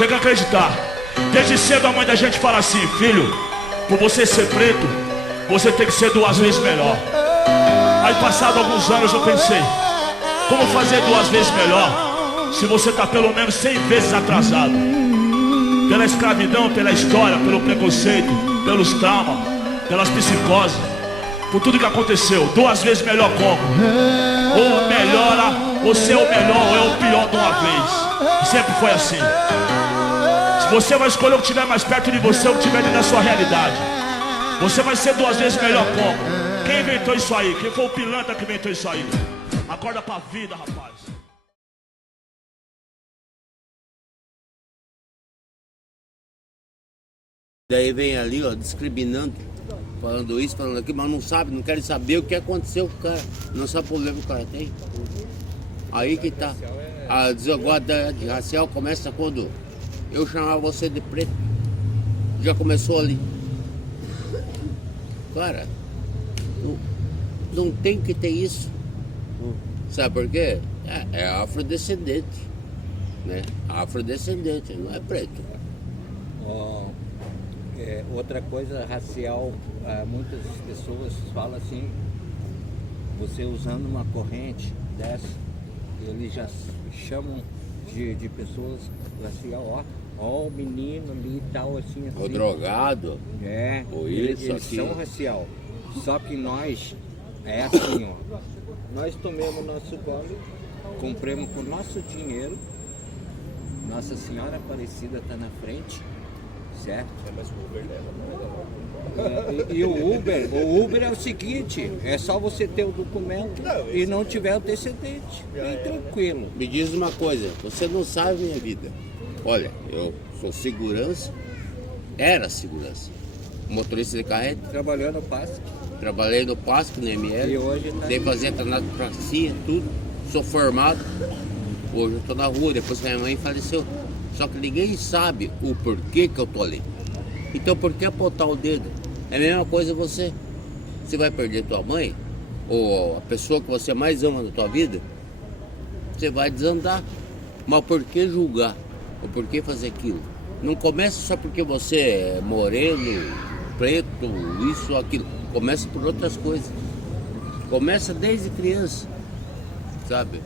Tem que acreditar. Desde cedo a mãe da gente fala assim: filho, por você ser preto, você tem que ser 2 vezes melhor. Aí passado alguns anos eu pensei: como fazer 2 vezes melhor se você está pelo menos 100 vezes atrasado? Pela escravidão, pela história, pelo preconceito, pelos traumas, pelas psicoses, por tudo que aconteceu. 2 vezes melhor como? Ou melhora, ou ser o melhor, ou é o pior de uma vez. Sempre foi assim. Se você vai escolher o que estiver mais perto de você, ou o que estiver dentro da sua realidade, você vai ser 2 vezes melhor como? Quem inventou isso aí? Quem foi o pilantra que inventou isso aí? Acorda pra vida, rapaz. Daí vem ali, ó, discriminando, falando isso, falando aquilo, mas não sabe, não quer saber o que aconteceu com o cara, não sabe o problema que o cara tem. Aí que tá. A desigualdade racial começa quando eu chamava você de preto. Já começou ali. Cara, não tem que ter isso. Sabe por quê? É afrodescendente, né? Afrodescendente, não é preto. Outra coisa racial, muitas pessoas falam assim, você usando uma corrente dessa, eles já chamam de pessoas racial, ó o menino ali e tal, assim. O drogado. Ou isso, eles são racial. Só que nós, é assim, ó. Nós tomamos nosso gole, compramos com nosso dinheiro, Nossa Senhora Aparecida está na frente, certo? Mas o Uber leva, E o Uber é o seguinte, é só você ter o documento e não tiver antecedente, bem tranquilo. Me diz uma coisa, você não sabe minha vida. Olha, eu sou segurança, era segurança, motorista de carreta. Trabalhando no PASC. Trabalhei no PASC, no ML, E hoje tá... dei fazer pracinha, tudo, sou formado. Hoje eu tô na rua, depois que a minha mãe faleceu. Só que ninguém sabe o porquê que eu tô ali. Então por que apontar o dedo? É a mesma coisa você. Você vai perder tua mãe, ou a pessoa que você mais ama na tua vida, você vai desandar. Mas por que julgar? Ou por que fazer aquilo? Não começa só porque você é moreno, preto, isso ou aquilo. Começa por outras coisas. Começa desde criança, sabe?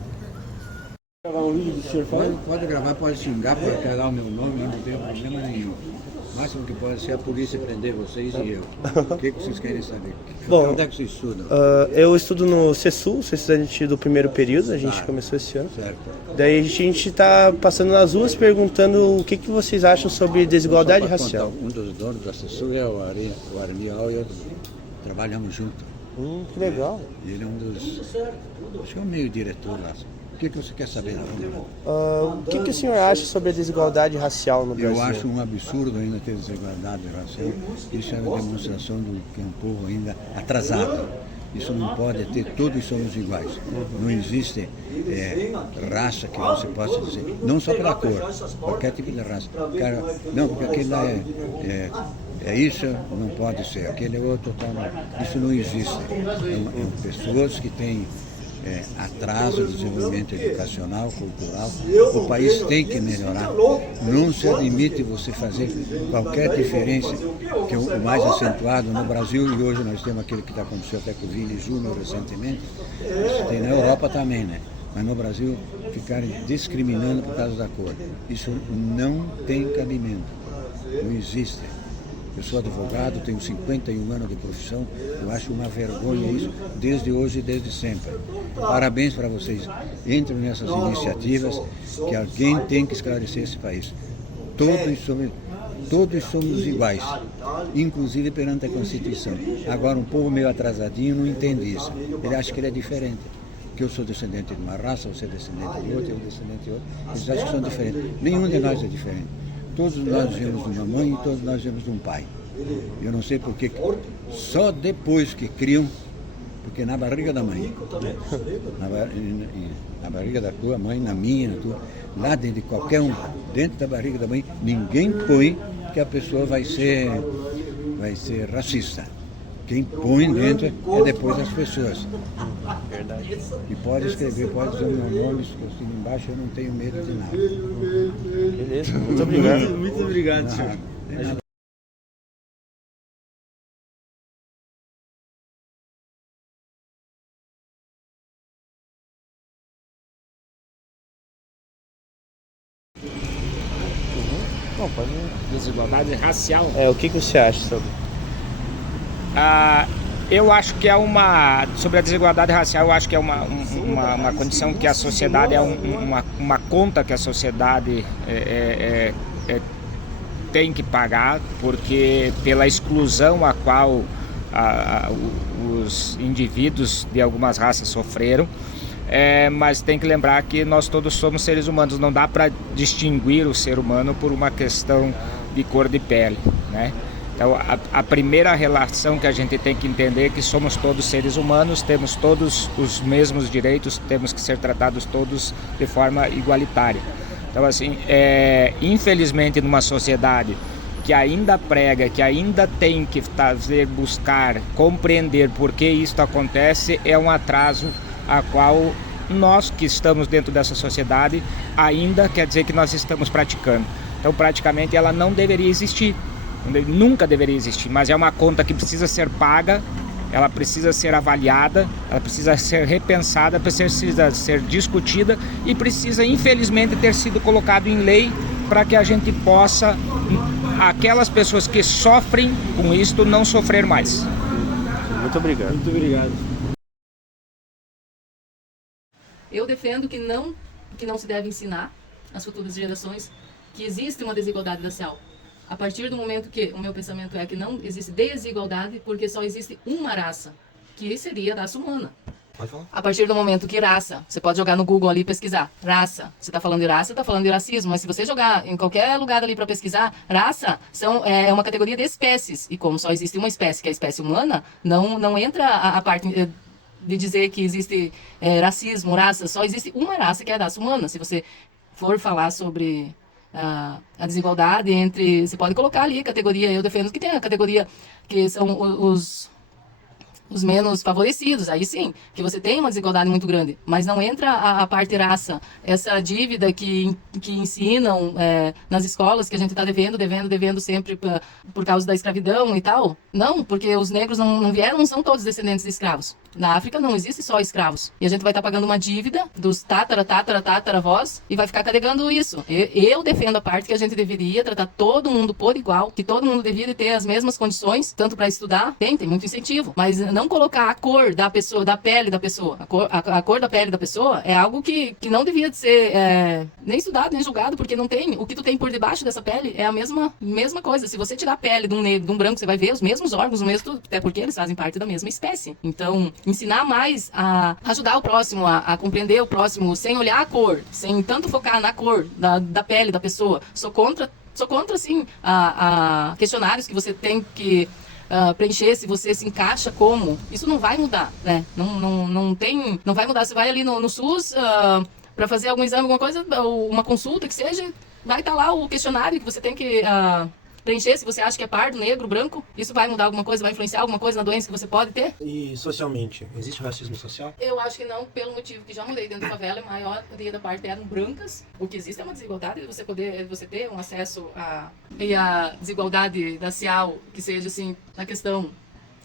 Gravar um vídeo do senhor falando? Pode gravar, pode xingar, pode cagar o meu nome, não tem problema nenhum. O máximo que pode ser a polícia prender vocês e eu. O que vocês querem saber? Bom, onde é que vocês estudam? Eu estudo no CESUL, sou estudante do primeiro período, a gente começou esse ano. Certo. Daí a gente está passando nas ruas perguntando o que vocês acham sobre desigualdade racial. Um dos donos da CESUL é o Arnial e eu trabalhamos juntos. Que legal. E ele é um dos, acho que é o meio diretor lá. O que você quer saber? O que o senhor acha sobre a desigualdade racial no Brasil? Eu acho um absurdo ainda ter desigualdade racial. Isso é uma demonstração do que é um povo ainda atrasado. Isso não pode ter, todos somos iguais. Não existe raça que você possa dizer, não só pela cor, qualquer tipo de raça. Cara, não, porque aquele lá é isso, não pode ser, aquele é outro, tal, não. Isso não existe. É pessoas que têm atraso no desenvolvimento educacional, cultural. O país tem que melhorar. Não se admite você fazer qualquer diferença, que é o mais acentuado no Brasil, e hoje nós temos aquele que está acontecendo até com o Vini Júnior recentemente. Isso tem na Europa também, né? Mas no Brasil ficarem discriminando por causa da cor. Isso não tem cabimento. Não existe. Eu sou advogado, tenho 51 anos de profissão, eu acho uma vergonha isso, desde hoje e desde sempre. Parabéns para vocês. Entrem nessas iniciativas, que alguém tem que esclarecer esse país. Todos somos iguais, inclusive perante a Constituição. Agora, um povo meio atrasadinho não entende isso. Ele acha que ele é diferente. Que eu sou descendente de uma raça, você é descendente de outra, eu descendente de outra. Eles acham que são diferentes. Nenhum de nós é diferente. Todos nós viemos de uma mãe e todos nós viemos de um pai. Eu não sei porque, só depois que criam, porque na barriga da mãe, na barriga da tua mãe, na minha, na tua, lá dentro de qualquer um, dentro da barriga da mãe, ninguém põe que a pessoa vai ser racista. Quem põe dentro é depois as pessoas. Verdade. E pode escrever, pode dizer o meu nome, que assim embaixo eu não tenho medo de nada. Beleza, muito obrigado. Muito obrigado, senhor. Bom, pode... Desigualdade racial. o que você acha sobre? Eu acho que é sobre a desigualdade racial, eu acho que é uma condição que a sociedade, uma conta que a sociedade tem que pagar, porque pela exclusão a qual os indivíduos de algumas raças sofreram. Mas tem que lembrar que nós todos somos seres humanos, não dá para distinguir o ser humano por uma questão de cor de pele, né? Então a primeira relação que a gente tem que entender é que somos todos seres humanos, temos todos os mesmos direitos, temos que ser tratados todos de forma igualitária. Então assim, infelizmente numa sociedade que ainda prega, que ainda tem que buscar compreender por que isso acontece, é um atraso a qual nós que estamos dentro dessa sociedade ainda quer dizer que nós estamos praticando. Então praticamente ela não deveria existir, nunca deveria existir, mas é uma conta que precisa ser paga, ela precisa ser avaliada, ela precisa ser repensada, precisa ser discutida e precisa infelizmente ter sido colocado em lei para que a gente possa, aquelas pessoas que sofrem com isto, não sofrer mais. Muito obrigado. Muito obrigado. Eu defendo que não se deve ensinar às futuras gerações que existe uma desigualdade racial. A partir do momento que o meu pensamento é que não existe desigualdade, porque só existe uma raça, que seria a raça humana. Pode falar. A partir do momento que raça, você pode jogar no Google ali e pesquisar, raça. Você está falando de raça, está falando de racismo, mas se você jogar em qualquer lugar ali para pesquisar, raça é uma categoria de espécies. E como só existe uma espécie, que é a espécie humana, não entra a parte de dizer que existe racismo, raça, só existe uma raça que é a raça humana. Se você for falar sobre a desigualdade entre, você pode colocar ali categoria, eu defendo que tem a categoria que são os menos favorecidos, aí sim, que você tem uma desigualdade muito grande, mas não entra a parte raça, essa dívida que ensinam nas escolas, que a gente está devendo sempre por causa da escravidão e tal. Não, porque os negros não vieram, não são todos descendentes de escravos. Na África não existe só escravos. E a gente vai estar pagando uma dívida dos tataravós e vai ficar carregando isso. Eu defendo a parte que a gente deveria tratar todo mundo por igual, que todo mundo deveria ter as mesmas condições, tanto para estudar, tem muito incentivo, mas não colocar a cor da pessoa, da pele da pessoa. A cor da pele da pessoa é algo que não devia ser nem estudado, nem julgado, porque não tem. O que tu tem por debaixo dessa pele é a mesma coisa. Se você tirar a pele de um negro, de um branco, você vai ver os mesmos órgãos, até porque eles fazem parte da mesma espécie. Então, ensinar mais a ajudar o próximo, a compreender o próximo, sem olhar a cor, sem tanto focar na cor da pele da pessoa. Sou contra sim, a questionários que você tem que preencher se você se encaixa como. Isso não vai mudar, né? Não vai mudar. Você vai ali no SUS para fazer algum exame, alguma coisa, ou uma consulta que seja, vai estar lá o questionário que você tem que preencher, se você acha que é pardo, negro, branco. Isso vai mudar alguma coisa, vai influenciar alguma coisa na doença que você pode ter? E socialmente, existe racismo social? Eu acho que não, pelo motivo que já morei dentro da favela, a maioria da parte eram brancas. O que existe é uma desigualdade de você ter um acesso e a desigualdade racial, que seja assim, na questão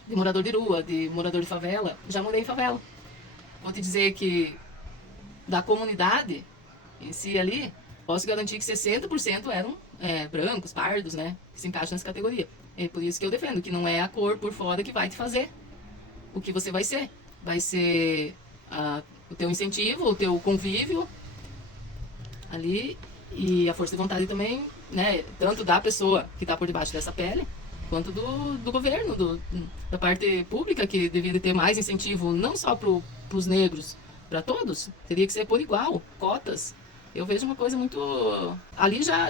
de morador de rua, de morador de favela. Já morei em favela. Vou te dizer que da comunidade em si ali, posso garantir que 60% eram brancos, pardos, né? Que se encaixam nessa categoria. É por isso que eu defendo que não é a cor por fora que vai te fazer o que você vai ser. Vai ser o teu incentivo, o teu convívio ali e a força de vontade também, né? Tanto da pessoa que está por debaixo dessa pele, quanto do governo, da parte pública, que deveria ter mais incentivo, não só para os negros, para todos. Teria que ser por igual, cotas. Eu vejo uma coisa muito... Ali já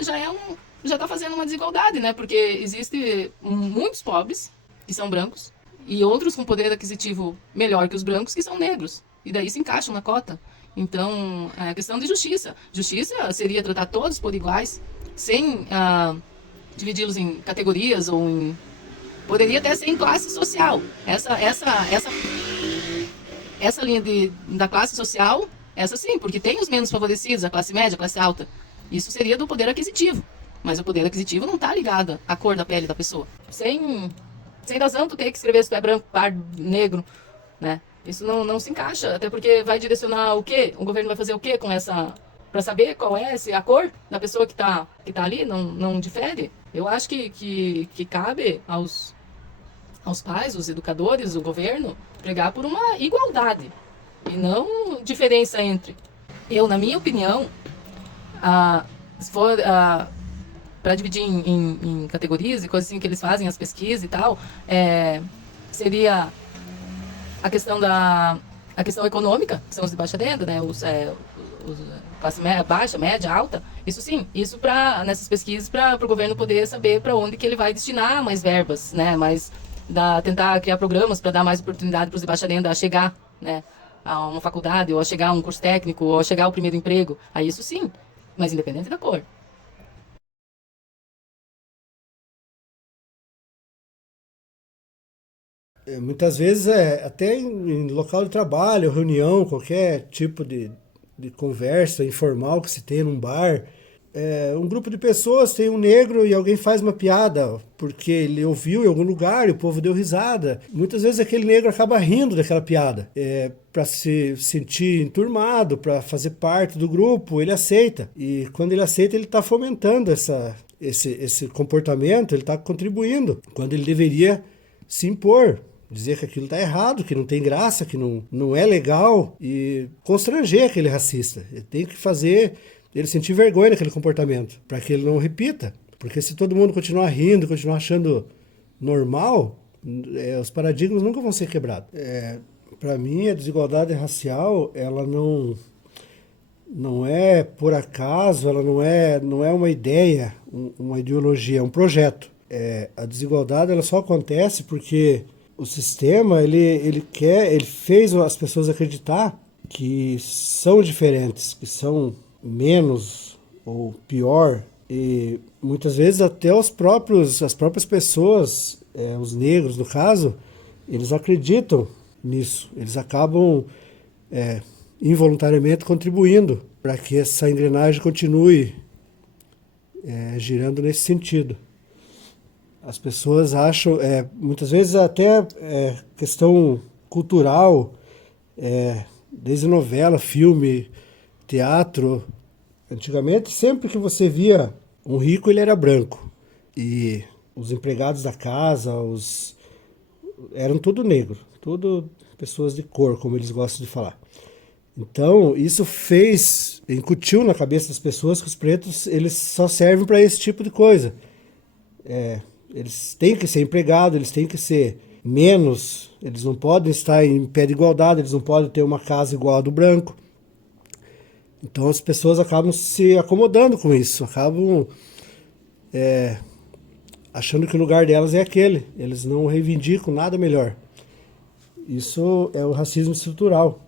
está fazendo uma desigualdade, né? Porque existe muitos pobres, que são brancos, e outros com poder aquisitivo melhor que os brancos, que são negros. E daí se encaixam na cota. Então, é questão de justiça. Justiça seria tratar todos por iguais, sem dividi-los em categorias ou em Poderia até ser em classe social. Essa linha da classe social, essa sim, porque tem os menos favorecidos, a classe média, a classe alta. Isso seria do poder aquisitivo. Mas o poder aquisitivo não está ligado à cor da pele da pessoa. Sem razão tu ter que escrever se tu é branco, pardo, negro, né? Isso não se encaixa, até porque vai direcionar o quê? O governo vai fazer o quê com essa... Para saber qual é a cor da pessoa que tá ali, não difere. Eu acho que cabe aos pais, os educadores, o governo, pregar por uma igualdade e não diferença entre. Na minha opinião, se for para dividir em categorias e coisas assim que eles fazem, as pesquisas e tal, seria a questão econômica, que são os de baixa renda, né? Os classe baixa, média, alta, isso sim, isso nessas pesquisas para o governo poder saber para onde que ele vai destinar mais verbas, né? Tentar criar programas para dar mais oportunidade para os de baixa renda a chegar, né, a uma faculdade, ou a chegar a um curso técnico, ou a chegar ao primeiro emprego, aí isso sim, mas independente da cor. Muitas vezes, até em local de trabalho, reunião, qualquer tipo de conversa informal que se tenha num bar, um grupo de pessoas tem um negro e alguém faz uma piada porque ele ouviu em algum lugar e o povo deu risada. Muitas vezes aquele negro acaba rindo daquela piada. Para se sentir enturmado, para fazer parte do grupo, ele aceita. E quando ele aceita, ele está fomentando esse comportamento, ele está contribuindo, quando ele deveria se impor. Dizer que aquilo está errado, que não tem graça, que não é legal, e constranger aquele racista. Ele tem que fazer ele sentir vergonha daquele comportamento, para que ele não repita. Porque se todo mundo continuar rindo, continuar achando normal, os paradigmas nunca vão ser quebrados. Para mim, a desigualdade racial, ela não é por acaso, ela não é uma ideia, uma ideologia, é um projeto. A desigualdade ela só acontece porque o sistema ele fez as pessoas acreditar que são diferentes, que são menos ou pior, e muitas vezes até as próprias pessoas, os negros no caso, eles acreditam nisso, eles acabam involuntariamente contribuindo para que essa engrenagem continue girando nesse sentido. As pessoas acham, muitas vezes até questão cultural, desde novela, filme, teatro. Antigamente, sempre que você via um rico, ele era branco. E os empregados da casa, eram tudo negro, tudo pessoas de cor, como eles gostam de falar. Então, isso incutiu na cabeça das pessoas que os pretos eles só servem para esse tipo de coisa. Eles têm que ser empregados, eles têm que ser menos, eles não podem estar em pé de igualdade, eles não podem ter uma casa igual a do branco. Então as pessoas acabam se acomodando com isso, acabam achando que o lugar delas é aquele, eles não reivindicam nada melhor. Isso é o racismo estrutural.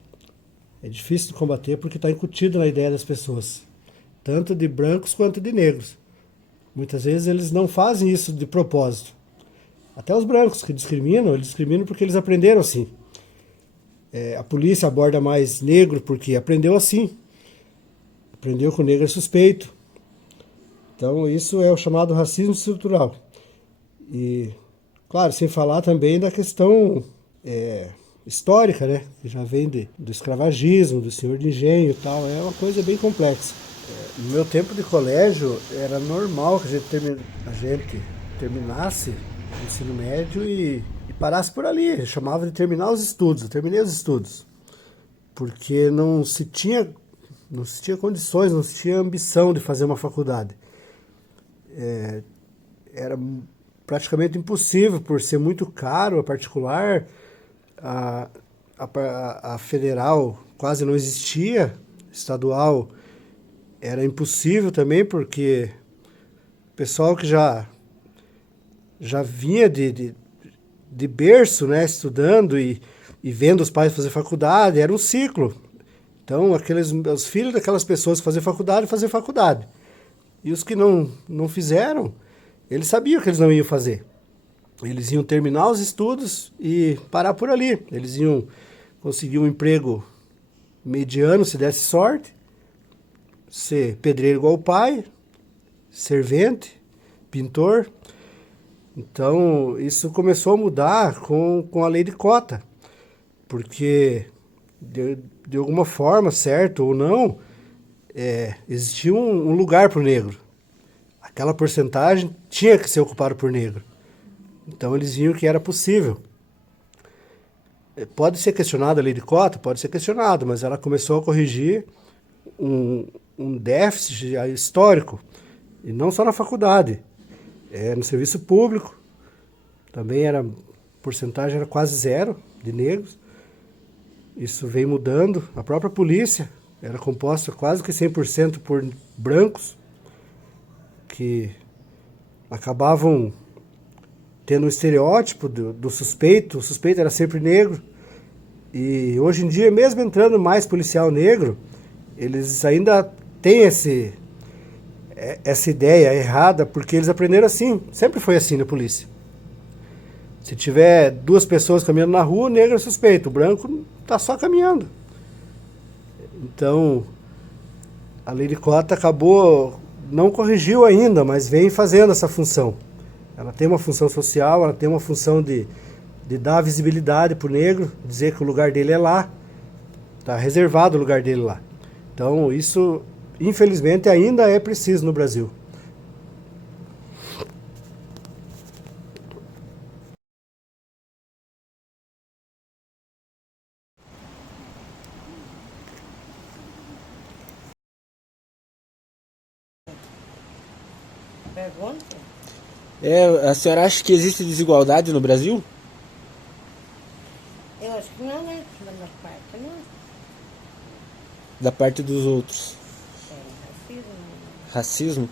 É difícil de combater porque está incutido na ideia das pessoas, tanto de brancos quanto de negros. Muitas vezes eles não fazem isso de propósito. Até os brancos que discriminam, eles discriminam porque eles aprenderam assim. A polícia aborda mais negro porque aprendeu assim. Aprendeu que o negro é suspeito. Então isso é o chamado racismo estrutural. E, claro, sem falar também da questão histórica, né? Que já vem do escravagismo, do senhor de engenho e tal. É uma coisa bem complexa. No meu tempo de colégio, era normal que a gente terminasse o ensino médio e parasse por ali. Eu chamava de terminar os estudos. Eu terminei os estudos. Porque não se tinha condições, não se tinha ambição de fazer uma faculdade. Era praticamente impossível, por ser muito caro a particular. A federal quase não existia, estadual era impossível também, porque o pessoal que já vinha de berço, né, estudando e vendo os pais fazer faculdade, era um ciclo. Então, os filhos daquelas pessoas que faziam faculdade. E os que não fizeram, eles sabiam que eles não iam fazer. Eles iam terminar os estudos e parar por ali. Eles iam conseguir um emprego mediano, se desse sorte, ser pedreiro igual o pai, servente, pintor. Então, isso começou a mudar com a lei de cota, porque, de alguma forma, certo ou não, existia um lugar para o negro. Aquela porcentagem tinha que ser ocupada por negro. Então, eles viam que era possível. Pode ser questionada a lei de cota? Pode ser questionada, mas ela começou a corrigir um déficit histórico, e não só na faculdade. No serviço público, também a porcentagem era quase zero de negros. Isso vem mudando. A própria polícia era composta quase que 100% por brancos, que acabavam tendo um estereótipo do suspeito. O suspeito era sempre negro. E hoje em dia, mesmo entrando mais policial negro, eles ainda têm essa ideia errada, porque eles aprenderam assim. Sempre foi assim na polícia. Se tiver duas pessoas caminhando na rua, o negro é suspeito, o branco está só caminhando. Então, a lei de cota não corrigiu ainda, mas vem fazendo essa função. Ela tem uma função social, ela tem uma função de dar visibilidade para o negro, dizer que o lugar dele é lá, está reservado o lugar dele lá. Então, isso, infelizmente, ainda é preciso no Brasil. Pergunta? A senhora acha que existe desigualdade no Brasil? Eu acho que não, né? Da minha parte, não. Da parte dos outros. Racismo. Racismo?